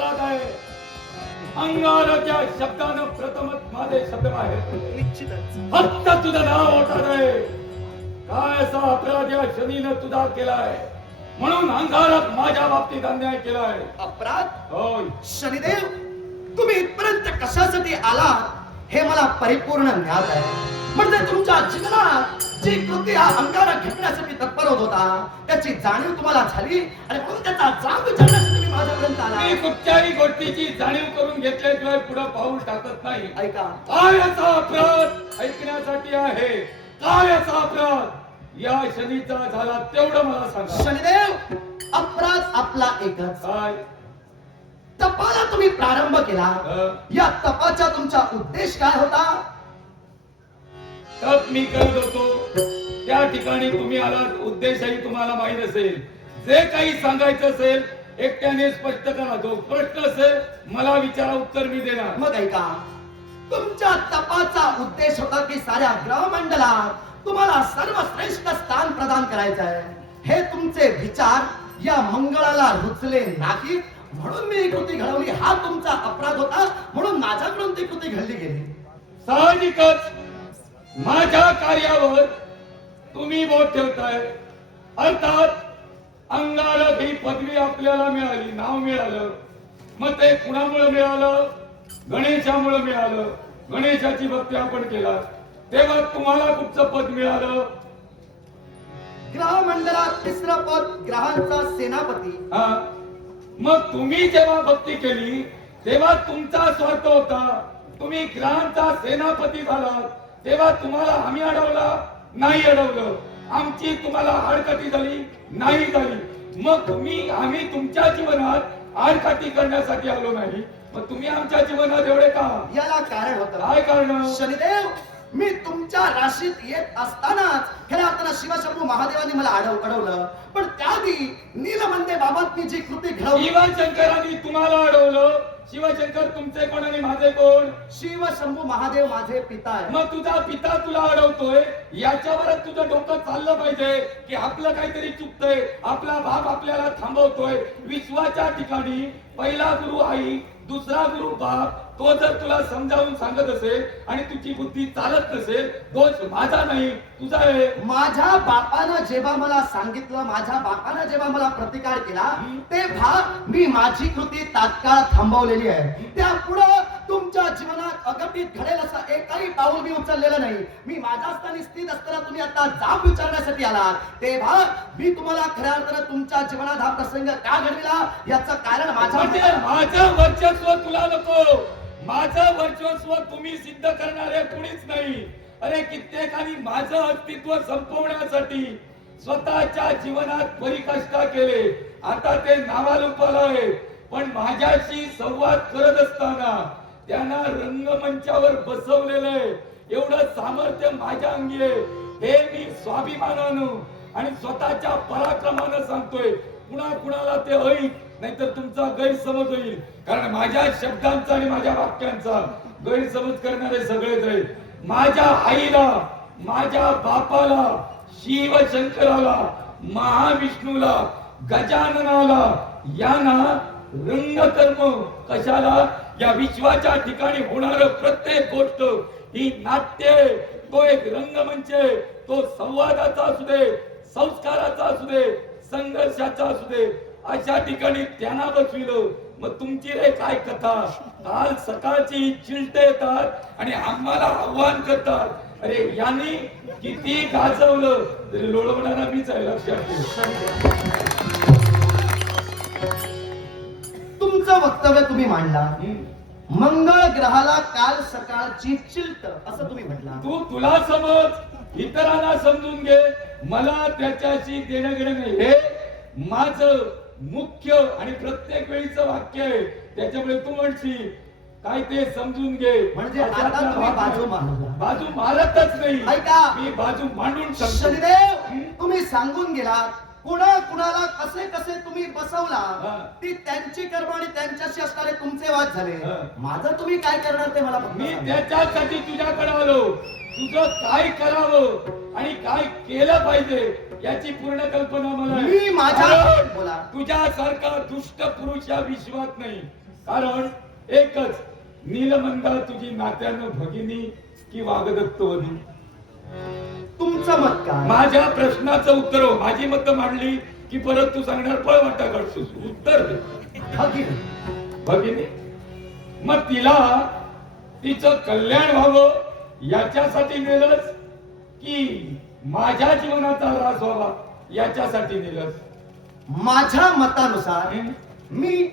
अपराध आहे. अंगारच्या शब्दानं प्रथमच माझे शब्द बाहेर. निश्चितच. फक्त तुझं नाव होणार आहे. काय असा अपराध या शनीनं तुझा केलाय, म्हणून अंगारक माझ्या बाबतीत अन्याय केलाय. अपराध? होय. शनिदेव, तुम्ही इथपर्यंत कशासाठी आलात हे मला परिपूर्ण ज्ञात आहे. म्हणजे तुमच्या जीवनात जी कृती हा अंगारा घेण्यासाठी तत्पर होत होता त्याची जाणीव तुम्हाला झाली आणि म्हणून त्याचा जाब विचारण्यासाठी तुम्ही माझ्यापर्यंत आला. मी कुठच्याही गोष्टीची जाणीव करून घेतल्याशिवाय पुढे पाऊल टाकत नाही. ऐका, काय याचा अपराध ऐकण्यासाठी आहे. काय याचा अपराध या शनीचा झाला तेवढं मला सांगा. शनिदेव, अपराध आपला एकच. काय तपाला तुम्ही प्रारंभ केला. या तपाचा तुमचा उद्देश काय होता? तप मी करत होतो त्या ठिकाणी तुम्ही आलात. उद्देशही तुम्हाला माहित असेल. जे काही सांगायचं असेल एकट्याने स्पष्ट करा. जो प्रश्न असेल मला विचारा, उत्तर मी देणार. मग ऐका, तुमच्या तपाचा उद्देश होता की साऱ्या ग्रहमंडलात तुम्हाला सर्वश्रेष्ठ स्थान प्रदान करायचं आहे. हे तुमचे विचार या मंगळाला रुचले नाहीत म्हणून मी ही कृती घडवली. हा तुमचा अपराध होता म्हणून माझ्याकडून ती कृती घडली गेली. साहजिकच माझ्या कार्यावर तुम्ही बोट ठेवताय. अर्थात अंगारक ही पदवी आपल्याला मिळाली, नाव मिळालं. मग ते कुणामुळे मिळालं? गणेशामुळे मिळालं. गणेशाची भक्ती आपण केला तेव्हा तुम्हाला कुठचं पद मिळालं? ग्रहमंडलात तिसरं पद ग्रहांचा सेनापती. हा, मग तुम्ही जेव्हा भक्ती केली तेव्हा तुमचा स्वार्थ होता. तुम्ही ग्रहांचा सेनापती झालात तेव्हा तुम्हाला आम्ही अडवला नाही, अडवलं. आमची तुम्हाला आडकाठी झाली नाही झाली. मग आम्ही तुमच्या जीवनात आडकाठी करण्यासाठी आलो नाही, मग तुम्ही आमच्या जीवनात एवढे का? याला कारण होतं. काय कारण? शनिदेव, मी तुमच्या राशीत येत असतानाच खऱ्या अर्थानं शिवशंभू महादेवांनी मला अडवलं. पण त्याआधी नीलमंदे बाबांनी जी कृती घडवली. शिवशंकरांनी तुम्हाला अडवलं. शिवशंकर तुमचे कोण आणि माझे कोण? शिवशंभू महादेव माझे पिता आहे. मग तुझा पिता तुला अडवतोय याच्यावरच तुझं डोकं चाललं पाहिजे की आपलं काहीतरी चुकतंय. आपला बाप आपल्याला थांबवतोय. विश्वाच्या ठिकाणी पहिला गुरु आई, दुसरा गुरु बाप. तो जर तुला समजावून सांगत असेल आणि तुझी बुद्धी चालत नसेल, दोष माझा नाही तुझा आहे. माझ्या बापानं जेव्हा मला सांगितलं, माझ्या बापानं जेव्हा मला प्रतिकार केला तेव्हा मी माझी कृती तात्काळ थांबवलेली आहे. त्यापुढं तुमच्या जीवनात अघटित घडेल असं एकही पाऊल मी उचललेलं नाही. मी माझ्या स्थानी स्थित असताना तुम्ही आता जाब विचारण्यासाठी आलात तेव्हा मी तुम्हाला खऱ्या अर्थानं तुमच्या जीवनात हा प्रसंग का घडविला याचं कारण माझं वर्चस्व तुला नको. माझं वर्चस्व तुम्ही सिद्ध करणारे कुणीच नाही. अरे कित्येकांनी माझं अस्तित्व संपवण्यासाठी स्वतःच्या जीवनात परिकष्ट केले. आता ते नावारूपाला आहे. पण माझ्याशी संवाद करत असताना त्यांना रंगमंचावर बसवलेलं आहे. एवढं सामर्थ्य माझ्या अंगी आहे हे मी स्वाभिमानानं आणि स्वतःच्या पराक्रमानं सांगतोय. कुणाला ते ऐक, नाहीतर तुमचा गैरसमज होईल. कारण माझ्या शब्दांचा आणि माझ्या वाक्यांचा गैरसमज करणारे सगळेच आहेत. माझ्या आईला, माझ्या बापाला, शिवशंकराला, महाविष्णूला, गजाननाला यांना रंगकर्म कशाला? या विश्वाच्या ठिकाणी होणार प्रत्येक गोष्ट ही नाट्य, तो एक रंगमंच आहे. तो संवादाचा असू दे, संस्काराचा असू दे, संघर्षाचा असू दे, अशा ठिकाणी त्यांना बसविलं. मग तुमची रे काय कथा? काल सकाळची चिलटे येतात आणि आम्हाला आव्हान करतात. अरे यांनी किती गाजवलं तरी लोळवणारा मीच आहे, लक्षात ठेव. तुमचं वक्तव्य तुम्ही मांडला. मंगळ ग्रहाला काल सकाळची चिलट असं तुम्ही म्हटला. तुला समज, इतरांना समजून घे. मला त्याच्याशी देणं घेणं नाही. हे माझं मुख्य आणि प्रत्येक वेळीचं वाक्य आहे. त्याच्यामुळे तू म्हणशील काय ते समजून घे. म्हणजे आता तुम्ही बाजू मांडला. बाजू मारतच नाही. ऐका, मी बाजू मांडून सांगतो. शनिदेव, तुम्ही सांगून गेलात कुणाला कसे कसे तुम्ही बसवला ती त्यांची कर्म आणि त्यांच्याशी असणारे तुमचे वाद झाले. माझं तुम्ही काय करणार ते मला मी त्याच्यासाठी तुझ्याकडे आलो. तुझं काय करावं आणि काय केलं पाहिजे याची पूर्ण कल्पना मला. मी माझ्या बोला. तुझ्यासारखा दुष्ट पुरुष या विश्वात नाही. कारण एकच, नीलमंदा तुझी नात्यानं भगिनी की वागदत्तवधी. तुमचं मत काय? माझ्या प्रश्नाचं उत्तर हो. माझी मतं मांडली की परत तू सांगणार पळवाटा काढतोस. उत्तर दे. भगिनी. भगिनी, मग तिला तिचं कल्याण व्हावं याच्यासाठी नेलंस की माझ्या जीवनाचा ऱ्हास व्हावा याच्यासाठी नेलंस? माझ्या मतानुसार हं? मी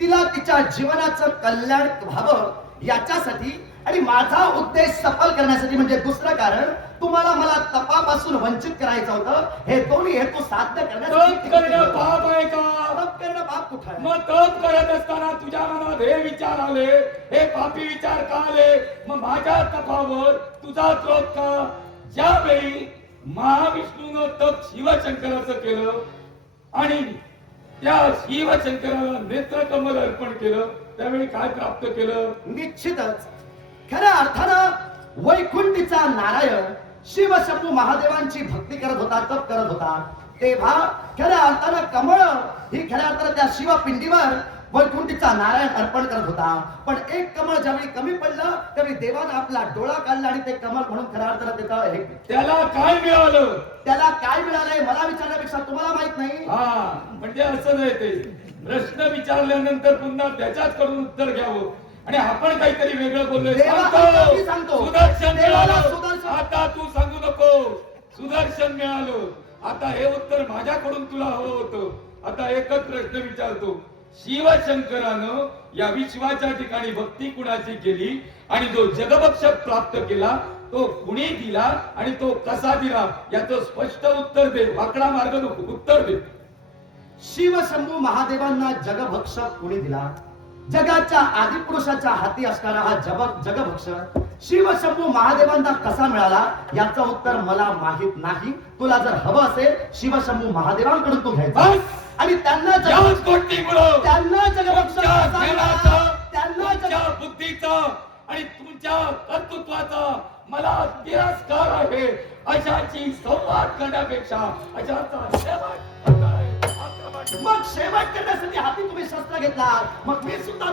तिला तिच्या जीवनाचं कल्याण व्हावं याच्यासाठी आणि माझा उद्देश सफल करण्यासाठी, म्हणजे दुसरं कारण तुम्हाला मला तपापासून वंचित करायचं होतं. हे दोन्ही हेतू साध्य तप करण्यासाठी करणं पाप आहे का? तप करणं पाप कुठं आहे? मग तप करत असताना तुझ्या मनात हे विचार आले, हे पापी विचार का आले? मग माझ्या तपावर तुझा क्रोध का? ज्यावेळी महाविष्णूनं तप शिवशंकराचं केलं आणि त्या शिवशंकराला नेत्रकमल अर्पण केलं, त्यावेळी काय प्राप्त केलं? निश्चितच खऱ्या अर्थानं वैकुंठीचा नारायण शिवशंभू महादेवांची भक्ती करत होता, तप करत होता. तेव्हा खऱ्या अर्थानं कमळ ही खऱ्या अर्थानं त्या शिवपिंडीवर वैकुंठीचा नारायण अर्पण करत होता. पण एक कमळ ज्यावेळी कमी पडलं त्यावेळी देवानं आपला डोळा काढला आणि ते कमळ म्हणून खऱ्या अर्थानं त्याला काय मिळालं? त्याला काय मिळालंय मला विचारण्यापेक्षा तुम्हाला माहित नाही. हा, म्हणजे असं नाही. ते प्रश्न विचारल्यानंतर पुन्हा त्याच्याच कडून उत्तर घ्यावं आणि आपण काहीतरी वेगळं बोललोय. देवा, मी सांगतो. सुदर्शन देवाला मिळालं. सुदर्शन. आता तू सांगू नको. सुदर्शन मिळालं. आता हे उत्तर माझ्याकडून तुला हवं होतं. आता एकच प्रश्न विचारतो. शिवशंकरानं या विश्वाच्या ठिकाणी भक्ती कुणाची केली आणि जो जगभक्ष प्राप्त केला तो कुणी दिला आणि तो कसा दिला याचं स्पष्ट उत्तर दे. वाकडा मार्ग नको, उत्तर दे. शिवशंभू महादेवांना जगभक्षक कुणी दिला? जगाच्या आदिपुरुषाच्या हाती असणारा हा जगभक्षक शिवशंभू महादेवांना कसा मिळाला याचं उत्तर मला माहित नाही. तुला जर हवं असेल शिवशंभू महादेवांकडून तू घ्यायचा आणि त्यांना त्यांना जगभक्षक कसा मिळाला? त्यांना बुद्धीचा आणि तुमच्या कर्तृत्वाचा मला तिरस्कार आहे. अशाची संवाद करण्यापेक्षा अशाचा शेवट मग शेवट करण्यासाठी हाती तुम्ही शस्त्र घेतला. मग मी सुद्धा